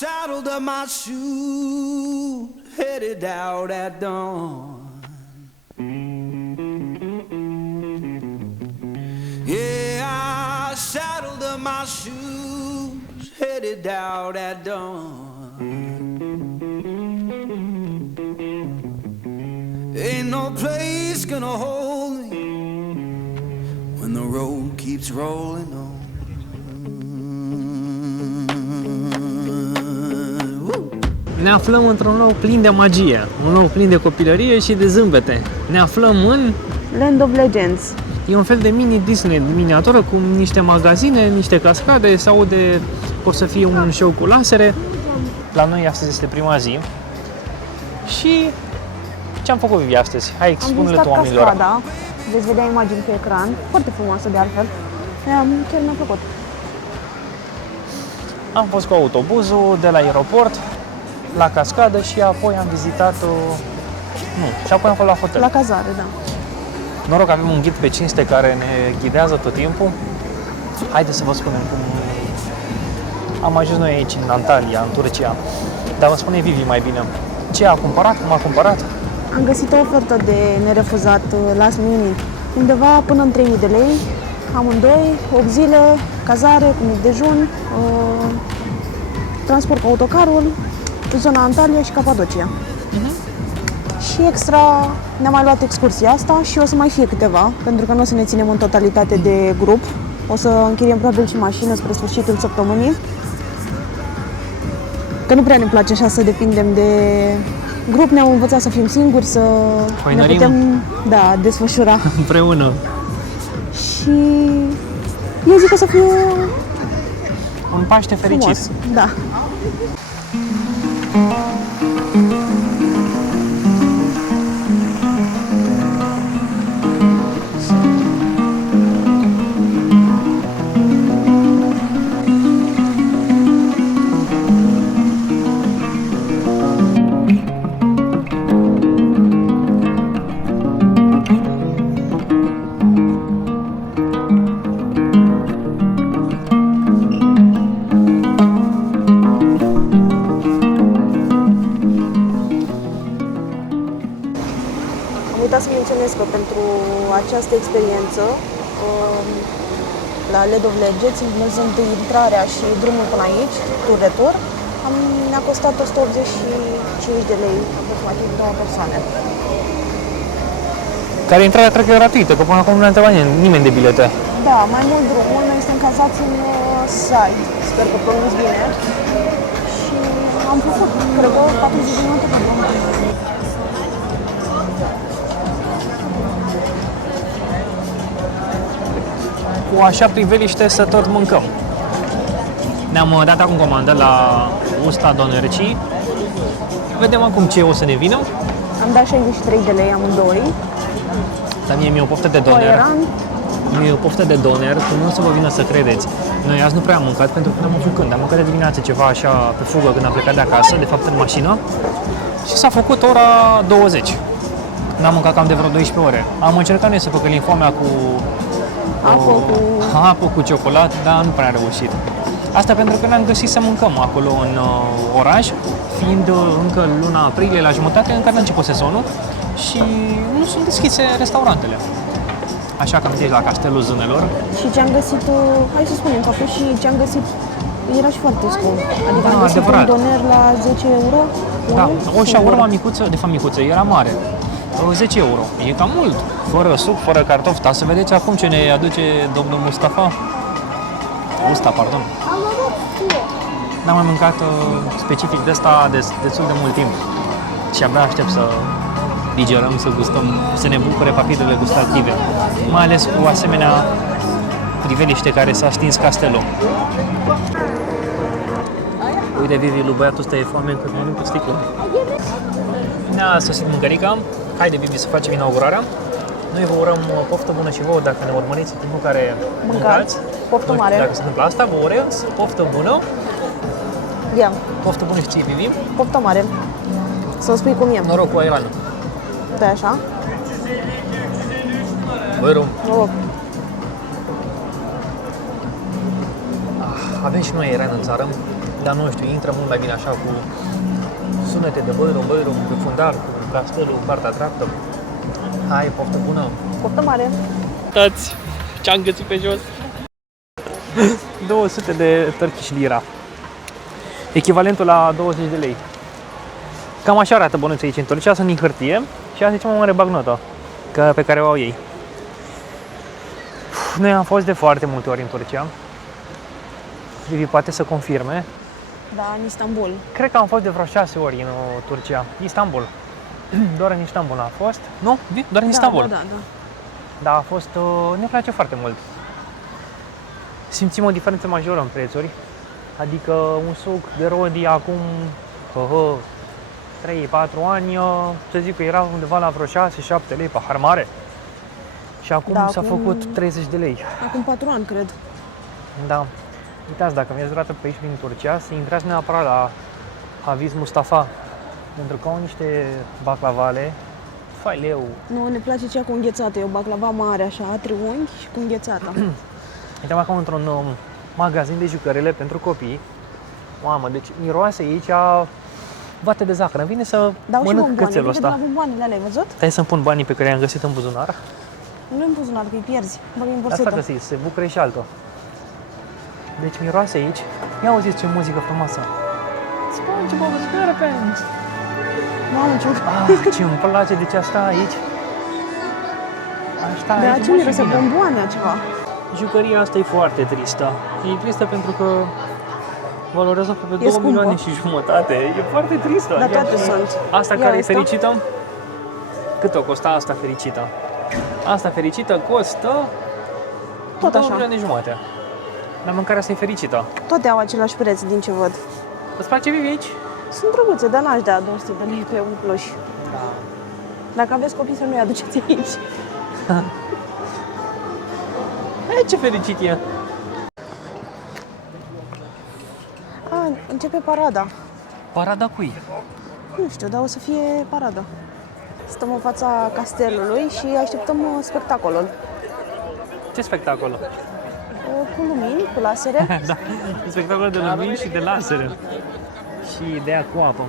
saddled up my shoes, headed out at dawn. Yeah, I saddled up my shoes, headed out at dawn. Ain't no place gonna hold me when the road keeps rolling on. Ne aflăm într-un loc plin de magie, un loc plin de copilărie și de zâmbete. Ne aflăm în Land of Legends. E un fel de mini Disneyland miniatură cu niște magazine, niște cascade, se aude, poate să fie un show cu lasere. La noi astăzi este prima zi și ce am făcut, Vivi, astăzi? Hai, spune-le tu oamenilor. Am vizitat cascada, veți vedea imagini pe ecran, foarte frumoasă de altfel. Chiar mi-a plăcut. Am fost cu autobuzul de la aeroport la cascadă și apoi am vizitat și apoi am fost la hotel. La cazare, da. Noroc, avem un ghid pe cinste care ne ghidează tot timpul. Haideți să vă spunem cum am ajuns noi aici, în Antalya, în Turcia. Dar vă spune Vivi mai bine. Ce a cumpărat, cum a cumpărat? Am găsit o ofertă de nerefuzat last minute, undeva până în 3.000 de lei, amândoi, 8 zile, cazare, cu mic dejun, transport cu autocarul, zona Antalya și Capadocia. Și extra ne-am mai luat excursia asta și o să mai fie câteva, pentru că nu o să ne ținem în totalitate de grup. O să închiriem probabil și mașină spre sfârșitul săptămânii. Că nu prea ne place așa să depindem de grup, ne-am învățat să fim singuri, să ne putem desfășura împreună. Și eu zic că o să fie un Paște fericit. Frumos. Da. Să menționez că pentru această experiență la Land of Legends, incluzând intrarea și drumul până aici, tur-retur, ne-a costat 185 de lei, aproximativ 2 persoane. Care intrarea cred că e gratuită, că până acum nu ne-a întrebat nimeni de bilete. Da, mai mult drumul, noi suntem cazați în site, sper că pronunț bine, și am făcut, cred că, 40 de minute pe drum. Cu așa priveliște să tot mâncăm. Ne-am dat acum comandă la Usta Donerci. Vedem acum ce o să ne vină. Am dat 63 de lei amândoi. Dar mie mi-e o poftă de doner. Mie e o poftă de doner, cum nu o să vă vină să credeți. Noi azi nu prea am mâncat pentru că ne-am făcut. Am mâncat de dimineață ceva așa pe fugă când am plecat de acasă, de fapt în mașină. Și s-a făcut ora 20. N-am mâncat cam de vreo 12 ore. Am încercat noi să păcălim foamea cu apă cu ciocolată, dar nu prea am reușit. Asta pentru că n-am găsit să mâncăm acolo în oraș, fiind încă luna aprilie la jumătate, încă n-a început sezonul și nu sunt deschise restaurantele. Așa că am venit la Castelul Zânelor. Și ce am găsit, hai să spunem, că și ce am găsit era și foarte scump. Adică am găsit adevărat. Un doner la 10 euro. Da, o shawarma micuță, de fapt micuță, era mare. 10 euro. E cam mult. Fără suc, fără cartofi. Dar să vedeți acum ce ne aduce domnul Mustafa. Pardon. N-am mai mâncat specific de asta destul de mult timp. Și abia aștept să digerăm, să gustăm, să ne bucure papilele gustative. Mai ales cu asemenea priveliște care s-a stins castelul. Uite, Vivi, lui băiatul ăsta e foame încă nu cu sticlă. Ne-a sosit mâncărica. Haide, Vivi, să facem inaugurarea. Noi vă urăm poftă bună și vouă dacă ne urmăriți în timpul care mâncați. Poftă mare. Dacă se întâmplă asta, vă urez poftă bună. Ia. Poftă bună și ție, Vivi. Poftă mare. Să-mi spui cum e. Noroc cu airanul. Da, așa? Noroc. Noroc. Avem și noi airan în țară. Dar nu știu, intră mult mai bine așa cu sunete de băiru, pe fundal, cu castelul, cu partea dreaptă. Hai, poftă bună! Poftă mare! Uitați ce-am găsit pe jos! 200 de Turkish lira. Echivalentul la 20 de lei. Cam așa arată bănuții aici în Turcia, sunt din hârtie și asta e cea mai mare bagnotă pe care o au ei. Noi am fost de foarte multe ori în Turcia. Vivi poate să confirme. Da, în Istanbul. Cred că am fost de vreo 6 ori în Turcia. Istanbul. Doar în Istanbul a fost. Nu? Doar în Istanbul. Da. Da, a fost... ne place foarte mult. Simțim o diferență majoră în prețuri. Adică un suc de rodi acum 3-4 ani, să zic că era undeva la vreo 6-7 lei pahar mare. Și acum Da, s-a făcut 30 de lei. Acum 4 ani, cred. Da. Uitați, dacă mergeți vreodată pe aici prin Turcia, să intrați neapărat la Haviz Mustafa. Pentru că au niște baclavale, faileu. Nu, ne place cea cu înghețată. E o baclava mare, așa, triunghi și cu înghețata. Uite-mă acum într-un magazin de jucărele pentru copii. Mamă, deci miroase aici vate de zahăr. Îmi vine să Dau și mănânc bomboane. cățelul Uite de ăsta. la bomboanele alea, ai văzut? Stai să-mi pun banii pe care i-am găsit în buzunar. Nu în buzunar, că îi pierzi. Băgă în Asta borsetă. găsiți, se bucură și altul. Deci miroase aici. Ia auziți ce muzică frumoasă. SpongeBob SquarePants. Mamă, ce... Ce îmi place de ce asta aici. Asta De aici, ce mă, miroase și bine. bomboane ceva? Jucăria asta e foarte tristă. E tristă pentru că valorează pe 2 scumpă. milioane și jumătate. E foarte tristă. Dar Ia toate și- sunt. Asta Ia care e asta. fericită? Cât o costa asta fericită? Asta fericită costă Tot 2 așa. milioane jumate. La mâncarea asta e fericită. Toate au același preț, din ce văd. Îți place Vivi aici? Sunt drăguțe, dar n-aș da 200 de lei pe un pluș. Da. Dacă aveți copii, să nu-i aduceți aici. E, ce fericit e! A, începe parada. Parada cui? Nu știu, dar o să fie parada. Stăm în fața castelului și așteptăm spectacolul. Ce spectacol? Cu lumini, cu lasere. Da, spectacol de lumini și de lasere. Și de aia cu apă.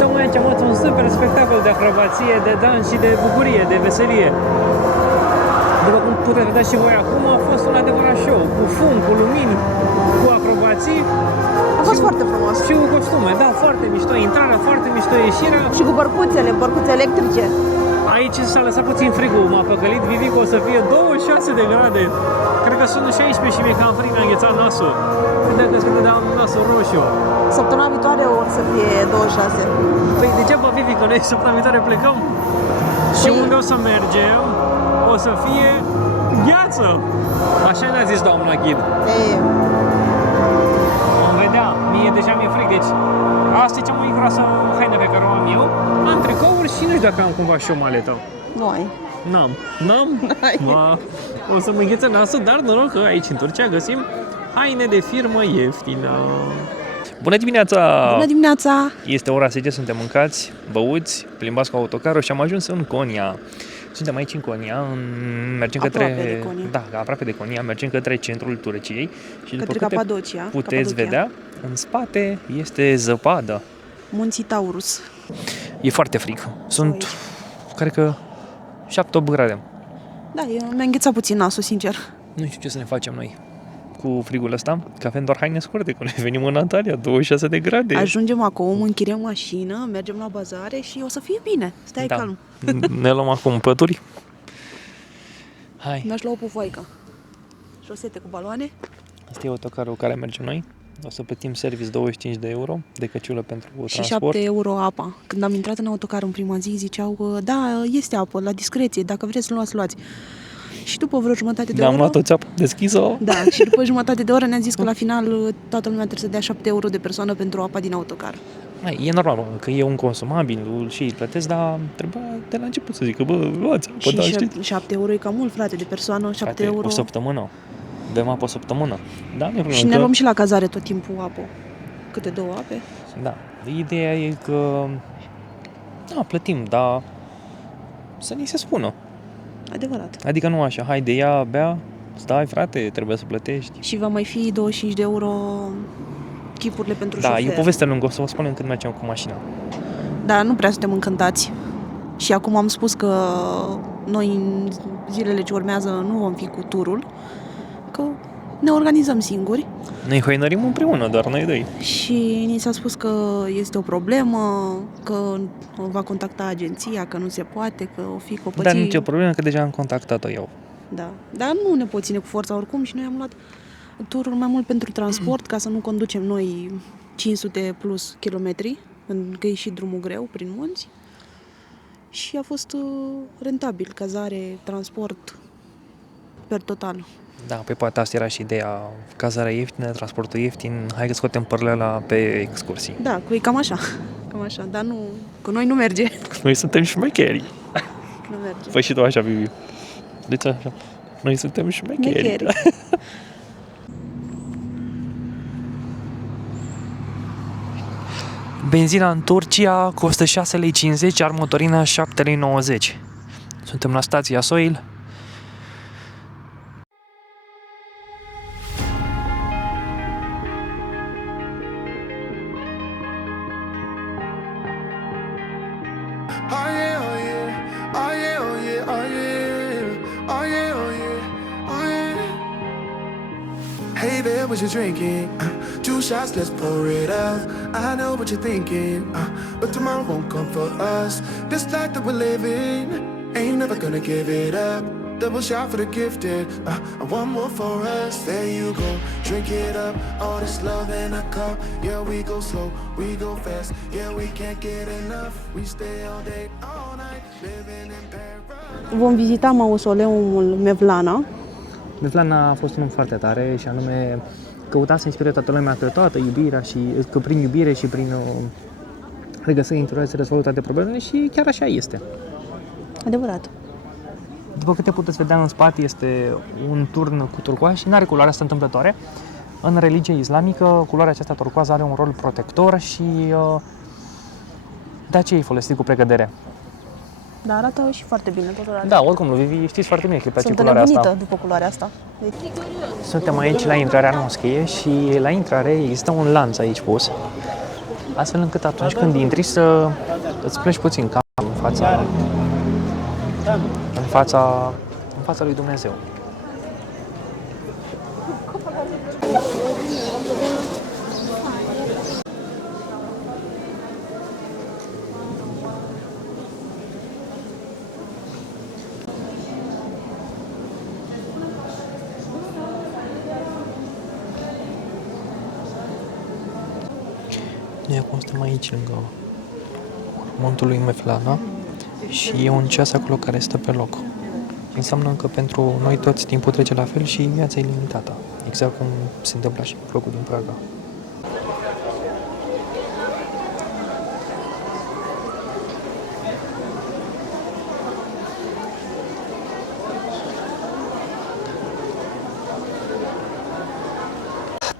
Tocmai aici am văzut un super spectacol de acrobație, de dans și de bucurie, de veselie. După cum puteți vedea și voi acum, a fost un adevărat show, cu fum, cu lumini, cu acrobații A fost foarte frumos. și cu costume. Da, foarte mișto intrarea, foarte mișto ieșirea. Și cu bărcuțe electrice. Aici s-a lăsat puțin frigul, m-a păcălit Vivi că o să fie 26 de grade. Cred că sunt 16 și mi-e cam frig, mi-a înghețat nasul. Credeam că îți dădeam nasul roșu. Săptămâna viitoare o să fie 26. Păi degeaba, Vivi, că noi săptămâna viitoare plecăm. Și Păi- unde o să mergem, o să fie gheață. Așa ne-a zis doamna ghid. E, Vom vedea, mie deja mi-e frig, deci asta e cea mai groasă haină pe care o am eu. Am tricouri și nu știu dacă am cumva și o maletă. nu ai. N-am. N-ai. O să mă înghețe nasul, dar noroc că aici în Turcia găsim Haine de firmă ieftină. Bună dimineața! Bună dimineața! Este ora 10, suntem mâncați, băuți, plimbați cu autocarul și am ajuns în Konya. Suntem aici în Konya, mergem Aproape către... de Konya. Da, aproape de Konya, mergem către centrul Turciei și Către după câte Capadocia. puteți vedea, în spate este zăpadă. Munții Taurus. E foarte frig. Sunt, cred că, 7-8 grade. Da, mi-a înghețat puțin nasul, sincer. Nu știu ce să ne facem noi cu frigul ăsta, că avem doar haine scurte, că noi venim în Antalya, 26 de grade. Ajungem acum, închiriem mașină, mergem la bazare și o să fie bine. Stai calm. Ne luăm acum pături. Hai. Mi-aș lua o pufoaică. Șosete cu baloane. Asta e autocarul care mergem noi. O să plătim service 25 de euro de căciulă pentru Și transport. 7 euro apa. Când am intrat în autocar în prima zi, ziceau, da, este apă, la discreție, dacă vreți să luați. Și după vreo jumătate de Am oră... luat o țeapă deschisă. Da, și după jumătate de oră ne-a zis că la final toată lumea trebuie să dea 7 euro de persoană pentru apa din autocar. Hai, e normal, că e un consumabil și îl plătesc, dar trebuia de la început să zică, bă, luați apă, Și da, știți? 7 euro e cam mult, frate, de persoană, 7 Frate, euro. o săptămână. Bem apă o săptămână. Da, nu e problemă, Și ne că- luăm și la cazare tot timpul apă. Câte 2 ape. Da, ideea e că da, plătim, dar să ni se spună. Adevărat. Adică nu așa, hai de ea, bea, stai frate, trebuie să plătești. Și va mai fi 25 de euro chipurile pentru Da, șofer. e o poveste lungă, o să vă spunem când mergem cu mașina. Dar nu prea suntem încântați. Și acum am spus că noi în zilele ce urmează nu vom fi cu turul, că ne organizăm singuri Noi hoinărim împreună, doar noi doi. și ni s-a spus că este o problemă, că va contacta agenția, că nu se poate, că o fi copății. Dar nicio problemă, că deja am contactat-o eu. Da, dar nu ne pot ține cu forța oricum și noi am luat turul mai mult pentru transport, ca să nu conducem noi 500 plus kilometri, pentru că e și drumul greu prin munți. Și a fost rentabil, cazare, transport, per total. Da, pe poate asta era și ideea. Cazarea ieftină, transportul ieftin, hai că scoatem părlela pe excursii. Da, cu e cam așa, dar nu, cu noi nu merge. Noi suntem șmecheri. Nu merge. Fă și tu așa, Bibi. Deci așa. Noi suntem șmecheri. Mecheri. Benzina în Turcia costă 6,50 lei, iar motorina 7,90 lei. Suntem la stația Soil. Oh yeah, oh yeah, oh yeah, oh yeah, oh yeah, oh yeah, oh yeah, oh yeah. Hey there, what you drinking? 2 shots, let's pour it out. I know what you're thinking, but tomorrow won't come for us. This life that we're living, ain't never gonna give it up. Double shot for the gifted, and one more for us. There you go, drink it up. All this love in a cup. Yeah, we go slow, we go fast. Yeah, we can't get enough. We stay all day, all night, living in paradise. Vom vizita mausoleumul Mevlana. Mevlana a fost un om foarte tare și anume căuta să inspire toată lumea că toată iubirea și că prin iubire și prin regăsire interioară se rezolvă toate problemele și chiar așa este. Adevărat. După câte puteți vedea în spate este un turn cu turcoaz și nu are culoarea asta întâmplătoare. În religia islamică, culoarea aceasta turcoază are un rol protector și de aceea e folosit cu precădere. Dar arată și foarte bine, tot arată. Da, oricum, lui Vivi știți foarte bine că îi place Sunt culoarea asta. înnebunită după culoarea asta. Deci, Suntem aici la intrarea în moschee și la intrare există un lanț aici pus, astfel încât atunci când intri să îți pleci puțin capul în fața lui Dumnezeu. Noi acum suntem aici lângă montul lui Mevlana și e un ceas acolo care stă pe loc. Înseamnă că pentru noi toți timpul trece la fel și viața e limitată. Exact cum se întâmplă și cu locul din Praga.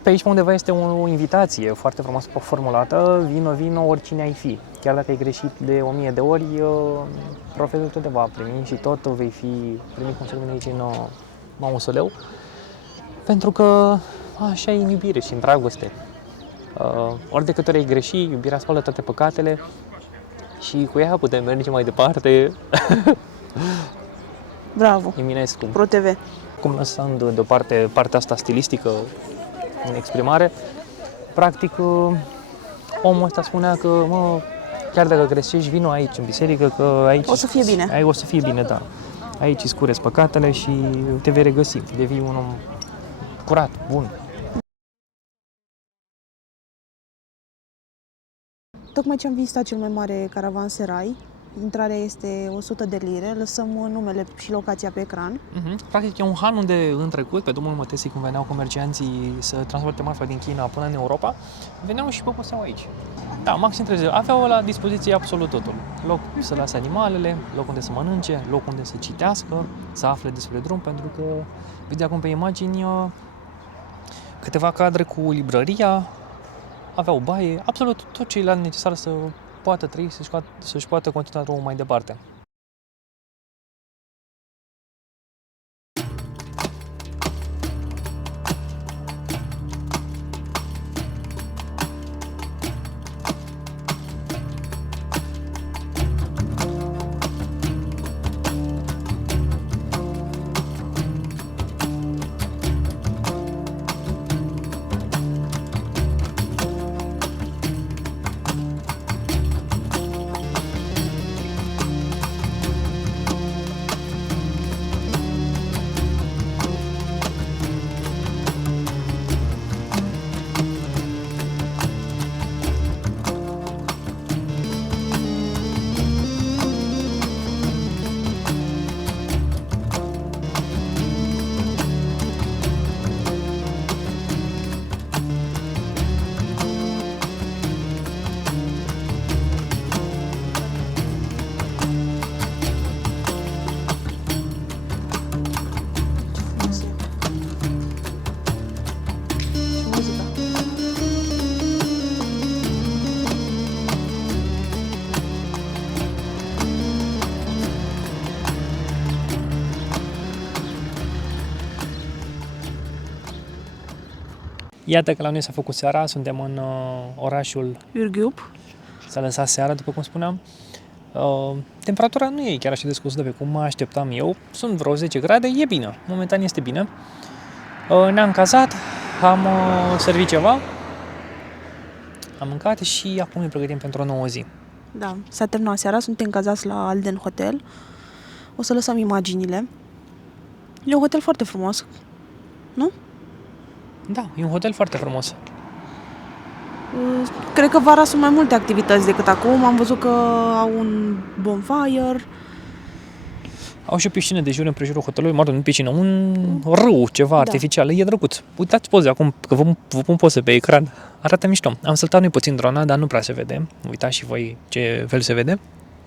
Pe aici undeva este o invitație foarte frumos formulată, vino, oricine ai fi. Chiar dacă ai greșit de 1000 de ori, profetul tot te va primi și tot vei fi primit, cum se numește aici, în mausoleu. Pentru că așa e în iubire și în dragoste. Ori de câte ori ai greși, iubirea spală toate păcatele și cu ea putem merge mai departe. Bravo! Eminescu. Pro TV. Cum lăsând deoparte partea asta stilistică în exprimare, practic omul ăsta spunea că chiar dacă greșești, vino aici în biserică, că aici O să fie bine. O să fie bine, da. Aici îți curezi păcatele și te vei regăsi, devii un om curat, bun. Tocmai ce am vizitat cel mai mare caravanserai, intrarea este 100 de lire, lăsăm numele și locația pe ecran. Practic e un han unde în trecut, pe drumul Mătesii, când veneau comercianții să transporte marfa din China până în Europa, veneau și poposeau aici. Da, maxim 30 de aveau la dispoziție absolut totul. Loc să lase animalele, loc unde să mănânce, loc unde să citească, să afle despre drum, pentru că vedeți acum pe imagini câteva cadre cu librăria, aveau baie, absolut tot ce era necesar să poată trăi, să-și poată continua drumul mai departe. Iată că la noi s-a făcut seara, suntem în orașul Ürgüp. S-a lăsat seara, după cum spuneam. Temperatura nu e chiar așa de scăzută pe cum mă așteptam eu. Sunt vreo 10 grade, e bine. Momentan este bine. Ne-am cazat, am servit ceva, am mâncat și acum ne pregătim pentru o nouă zi. Da, s-a terminat seara, suntem cazați la Alden Hotel. O să lăsăm imaginile. E un hotel foarte frumos, nu? Da, e un hotel foarte frumos. Cred că vara sunt mai multe activități decât acum. Am văzut că au un bonfire. Au și o piscină de jur împrejurul hotelului, mă rog, nu piscină, un râu, ceva artificial, e drăguț. Uitați poze acum, că vă pun poze pe ecran, arată mișto. Am săltat noi puțin drona, dar nu prea se vede. Uitați și voi ce fel se vede.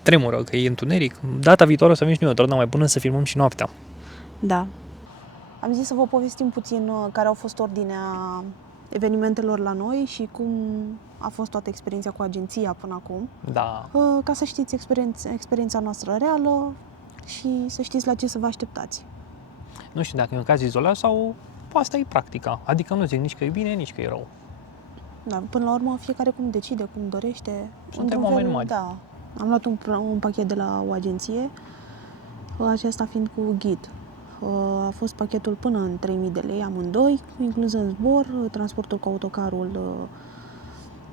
Tremură, că e întuneric. Data viitoare o să avem și noi o dronă mai bună să filmăm și noaptea. Da. Am zis să vă povestim puțin care au fost ordinea evenimentelor la noi și cum a fost toată experiența cu agenția până acum. Da. Ca să știți experiența noastră reală și să știți la ce să vă așteptați. Nu știu dacă e un caz izolat sau asta e practica. Adică nu zic nici că e bine, nici că e rău. Da, până la urmă fiecare cum decide, cum dorește. Suntem oameni mari. Da. Am luat un pachet de la o agenție, acesta fiind cu ghid. A fost pachetul până în 3.000 de lei, amândoi, incluzând zbor, transportul cu autocarul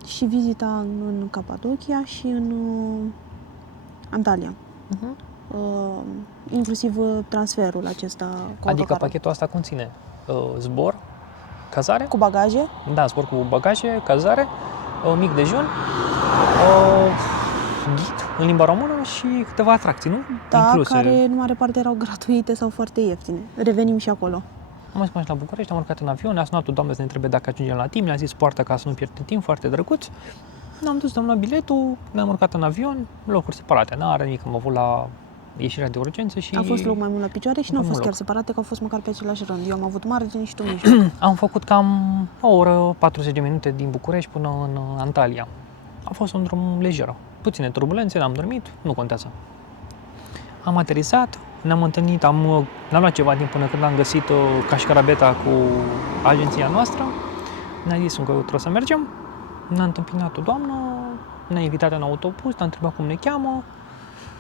și vizita în Capadocia și în Antalya. Inclusiv transferul acesta cu Adică autocarul. pachetul ăsta conține zbor, cazare? Cu bagaje? Da, zbor cu bagaje, cazare, mic dejun, ghid în limba română și câteva atracții, nu? Da, incluse. care în mare parte erau gratuite sau foarte ieftine. Revenim și acolo. Am ajuns la București, am urcat în avion, ne-a sunat o doamnă să ne întrebe dacă ajungem la timp, ne-a zis poartă ca să nu pierdem timp, foarte drăguț. Ne-am dus, am luat biletul, ne-am urcat în avion, locuri separate, n-are nimic, am avut la ieșirea de urgență și... A fost loc mai mult la picioare și nu au mai fost mult chiar separate, că au fost măcar pe același rând. Eu am avut margini și tu mijloc. Am făcut cam o oră, 40 de minute din București până în Antalya. A fost un drum lejer. Puține turbulențe, n-am dormit, nu contează. Am aterizat, ne-am întâlnit, ne-am luat ceva timp până când am găsit cașcarabeta cu agenția noastră. Ne-a zis încă trebuie să mergem. Ne-a întâmpinat o doamnă, ne-a invitat în autobuz, ne-a întrebat cum ne cheamă.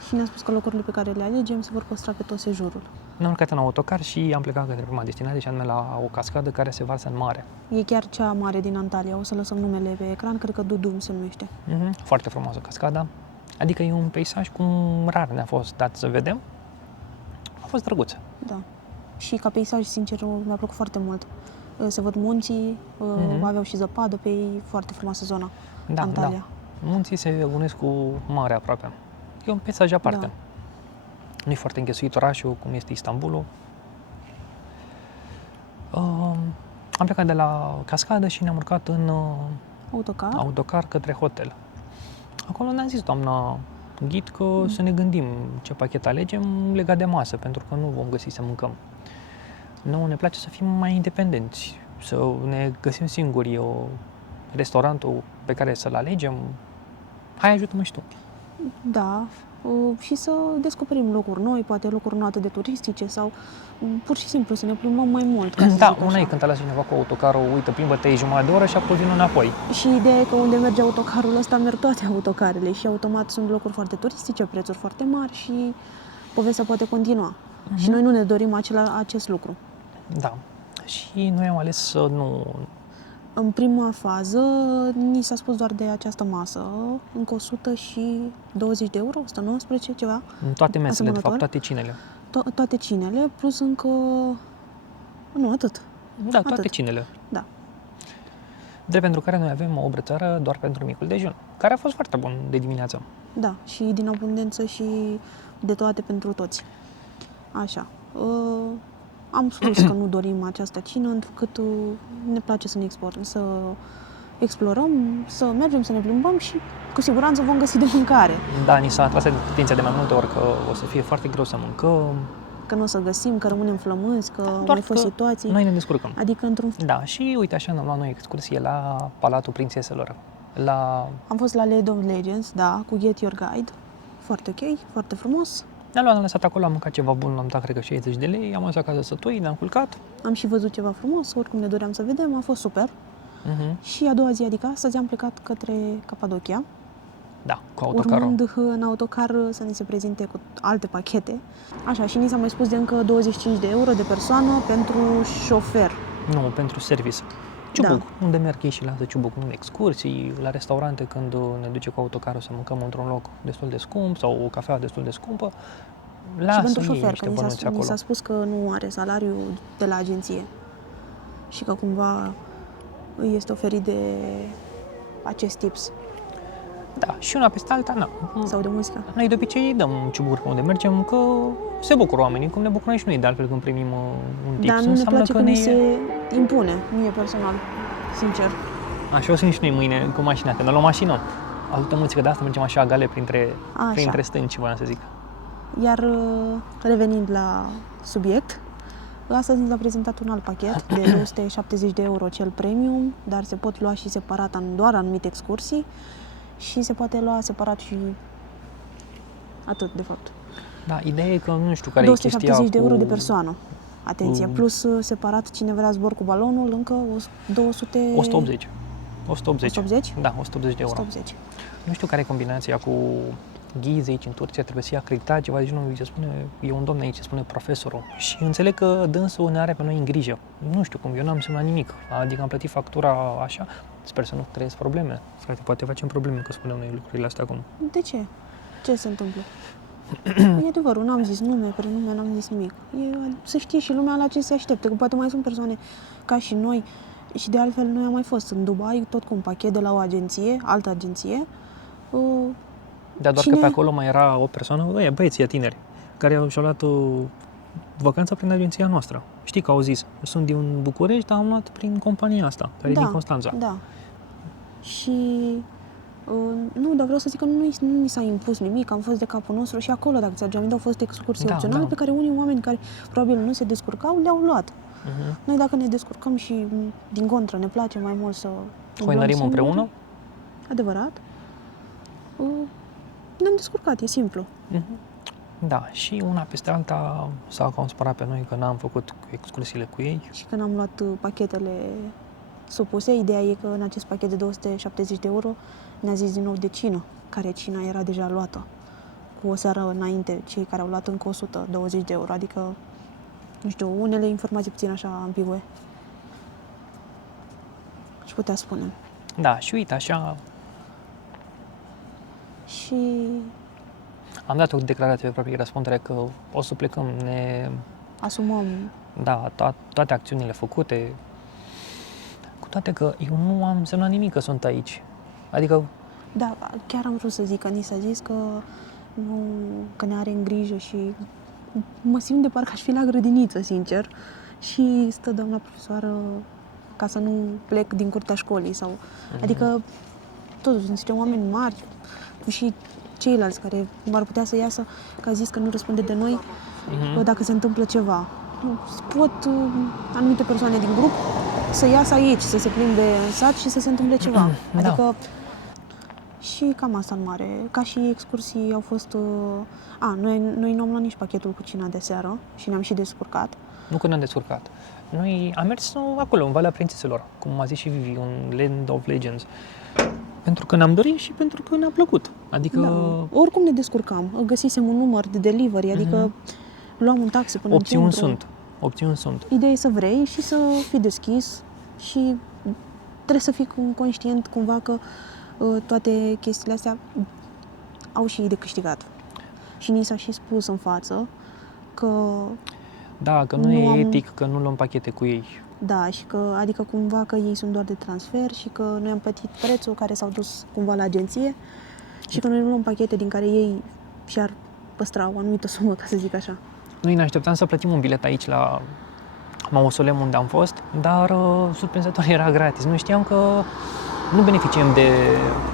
Și ne-a spus că locurile pe care le alegem se vor păstra pe tot sejurul. Ne-am urcat în autocar și am plecat către prima destinație, și anume la o cascadă care se varsă în mare. E chiar cea mare din Antalya. O să lăsăm numele pe ecran, cred că Dudum se numește. Foarte frumoasă cascada. Adică e un peisaj cum rar ne-a fost dat să vedem. A fost drăguț. Da. Și ca peisaj, sincer, mi-a plăcut foarte mult. Se văd munții, aveau și zăpadă pe ei, foarte frumoasă zona. Da, Antalya. da. Munții se unesc cu mare aproape. E un peisaj aparte. Da. Nu e foarte înghesuit orașul, cum este Istanbulul. Am plecat de la cascadă și ne-am urcat în autocar către hotel. Acolo ne-a zis doamna ghid că să ne gândim ce pachet alegem legat de masă, pentru că nu vom găsi să mâncăm. Nouă ne place să fim mai independenți, să ne găsim singuri restaurantul pe care să-l alegem. Hai, ajută-mă și tu. Da, și să descoperim locuri noi, poate locuri nu atât de turistice sau pur și simplu să ne plimbăm mai mult. Ca să Da, zic una e așa. când te lasă cineva cu autocarul, uite, plimbă-te jumătate de oră și apoi vin înapoi. Și ideea e că unde merge autocarul ăsta merg toate autocarele și automat sunt locuri foarte turistice, prețuri foarte mari și povestea poate continua. Și noi nu ne dorim acest lucru. Da. Și noi am ales să nu... În prima fază ni s-a spus doar de această masă, încă 120 de euro, 119, ceva. În toate mesele, de Asemănător? fapt, toate cinele. Toate cinele, plus încă... Nu, atât. Da, toate Atât. cinele. Da. Drept pentru care noi avem o brățară doar pentru micul dejun, care a fost foarte bun de dimineață. Da, și din abundență și de toate pentru toți. Așa. Am spus că nu dorim această cină, întrucât ne place să explorăm, să mergem, să ne plimbăm și cu siguranță vom găsi de mâncare. Da, ni s-a atras atenția de mai multe ori că o să fie foarte greu să mâncăm. Că nu o să găsim, că rămânem flămânzi, că au mai fost situații. Noi ne descurcăm. Adică într-un... Da, și uite așa ne-am luat noi excursie la Palatul Prințeselor. Am fost la Land of Legends, da, cu Get Your Guide. Foarte ok, foarte frumos. Ne-am lăsat acolo, am mâncat ceva bun, am dat, cred că 60 de lei, am ajuns acasă sătui, ne-am culcat. Am și văzut ceva frumos, oricum ne doream să vedem, a fost super. Și a doua zi, adică astăzi, am plecat către Capadocia. Da, cu autocarul. Urmând în autocar să ni se prezinte cu alte pachete. Așa, și ni s-a mai spus de încă 25 de euro de persoană pentru șofer. Nu, pentru service. Ciubuc, unde merg ei și lasă ciubuc în excursii, la restaurante când ne duce cu autocarul să mâncăm într-un loc destul de scump sau o cafea destul de scumpă. Lasă Și pentru ei șofer, niște că bănuți ni acolo. s-a spus că nu are salariu de la agenție. Și că cumva îi este oferit de acest tips Da, și una peste alta, na. sau de muzică. Noi de obicei dăm ciuburi pe unde mergem, că se bucură oamenii, cum ne bucurăm și noi de altfel când primim un tips. Dar nu ne Înseamnă place că că ni se impune, mie personal, sincer. Așa o să și noi mâine cu mașina, când luăm mașină. Ascultăm muzică de asta, mergem așa gale printre stânci, voiam să zic. Iar revenind la subiect, astăzi ni s-a prezentat un alt pachet de 270 de euro cel premium, dar se pot lua și separat în doar anumite excursii și se poate lua separat și atât, de fapt. Da, ideea e că nu știu care e chestia 270 de euro cu... de persoană. Atenție, plus separat cine vrea zbor cu balonul, încă 200... 180. 180. 180? Da, 180 de euro. 180. Nu știu care e combinația cu ghizi aici în Turcia, trebuie să fie acreditat ceva de genul, se spune, e un domn aici, se spune profesorul. Și înțeleg că dânsul ne are pe noi în grijă. Nu știu cum, eu n-am semnat nimic, adică am plătit factura așa, sper să nu trăiesc probleme. Frate, poate facem probleme că spunem noi lucrurile astea acum. De ce? Ce se întâmplă? E adevărul, n-am zis nume, prenume, n-am zis nimic. Să știe și lumea la ce se aștepte, că poate mai sunt persoane ca și noi. Și de altfel noi am mai fost în Dubai, tot cu un pachet de la o agenție, altă agenție. Dar doar că pe acolo mai era o persoană, băieții tineri, care și-au luat vacanța prin agenția noastră. Știi că au zis, sunt din București, dar am luat prin compania asta, care e din Constanța. Da. Și Nu, dar vreau să zic că nu ni s-a impus nimic, am fost de capul nostru și acolo, dacă ți-aduce aminte, au fost excursii Da, opționale da. pe care unii oameni care probabil nu se descurcau, le-au luat. Noi dacă ne descurcăm și din contră ne place mai mult să Hoinărim umblăm împreună? singuri, adevărat, ne-am descurcat, e simplu. Da, și una peste alta s-au cam spărat pe noi că n-am făcut excursiile cu ei. Și când am luat pachetele supuse, ideea e că în acest pachet de 270 de euro ne-a zis din nou de cină, care cina era deja luată. Cu o seară înainte, cei care au luat încă 120 de euro, adică, nu știu, unele informații puțin așa ambigue. Și putea spune. Da, și uite, așa Și am dat o declarație pe proprie răspundere că o să plecăm, asumăm. da, toate acțiunile făcute, cu toate că eu nu am semnat nimic că sunt aici. Adică, Da, chiar am vrut să zic că ni s-a zis că, nu, că ne are în grijă și mă simt de parcă aș fi la grădiniță, sincer. Și stă doamna profesoară ca să nu plec din curtea școlii sau... Adică, totuși, sunt niște oameni mari și ceilalți care ar putea să iasă, că a zis că nu răspunde de noi dacă se întâmplă ceva. Pot anumite persoane din grup să iasă aici, să se plimbe în sat și să se întâmple ceva. Da. Adică și cam asta în mare. Ca și excursii au fost... noi nu am luat nici pachetul cu cina de seară și ne-am și descurcat. nu că ne-am descurcat. Noi am mers acolo, în Valea Prințeselor, cum a zis și Vivi, un Land of Legends. Pentru că ne-am dorit și pentru că ne-a plăcut. Adică Da. Oricum ne descurcam. Găsisem un număr de delivery, adică luam un taxi până opțiuni în centru. Opțiuni sunt. Ideea e să vrei și să fii deschis și trebuie să fii conștient cumva că toate chestiile astea au și de câștigat. Și ni s-a și spus în față că Da, că nu Nu e am- etic că nu luăm pachete cu ei. da, și că adică cumva că ei sunt doar de transfer și că noi am plătit prețul care s-au dus cumva la agenție și că noi nu luăm pachete din care ei și-ar păstra o anumită sumă, ca să zic așa. Noi ne așteptam să plătim un bilet aici la mausoleum unde am fost, dar surprinzător era gratis. Noi știam că nu beneficiem de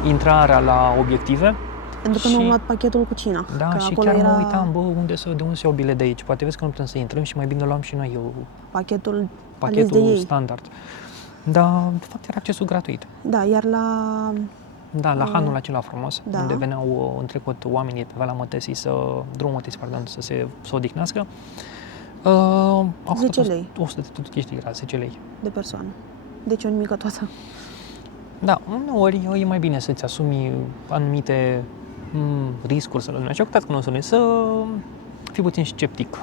intrarea la obiective. Pentru că nu am luat pachetul cu cina. Da, că și acolo chiar era mă uitam, de unde să iau bilet de aici? Poate vezi că nu putem să intrăm și mai bine luam și noi eu pachetul ales de pachetul ei. standard. Dar, de fapt, era accesul gratuit. Da, iar la... Da, la hanul acela frumos, Da. unde veneau în trecut oamenii pe Valea Mătăsii drumul Mătăsii, pardon, să se odihnească. Au 10 lei. 100 de tot chestii era, 10 lei. de persoană. Deci o nimică toată. Da, uneori e mai bine să-ți asumi anumite riscuri, să le numim așa, cu toate că nu o să le să fii puțin sceptic.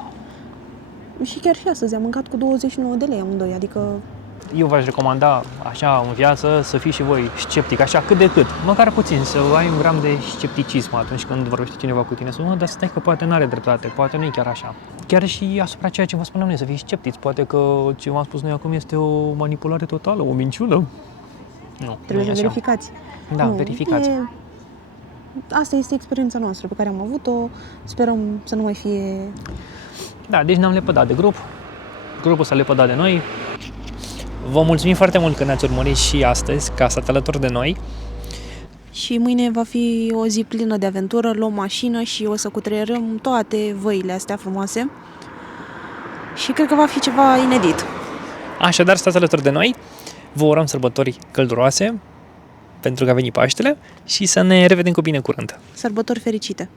Și chiar și astăzi am mâncat cu 29 de lei amândoi, adică Eu v-aș recomanda, așa, în viață, să fiți și voi sceptic, așa, cât de cât. Măcar puțin, să ai un gram de scepticism atunci când vorbește cineva cu tine. Să nu, dar stai că poate n-are dreptate, poate nu e chiar așa. Chiar și asupra ceea ce vă spunem noi, să fiți sceptici. Poate că ce v-am spus noi acum este o manipulare totală, o minciună. Nu, trebuie nu e să așa. verificați. Da, Nu, verificați. Asta este experiența noastră pe care am avut-o. Sperăm să nu mai fie... Da, deci ne-am lepădat de grup. Grupul s-a lepădat de noi. Vă mulțumim foarte mult că ne-ați urmărit și astăzi, că ați stat alături de noi. Și mâine va fi o zi plină de aventură, luăm mașină și o să cutreierăm toate văile astea frumoase. Și cred că va fi ceva inedit. Așadar, stați alături de noi. Vă urăm sărbători călduroase, pentru că a venit Paștele, și să ne revedem cu bine curând. Sărbători fericite!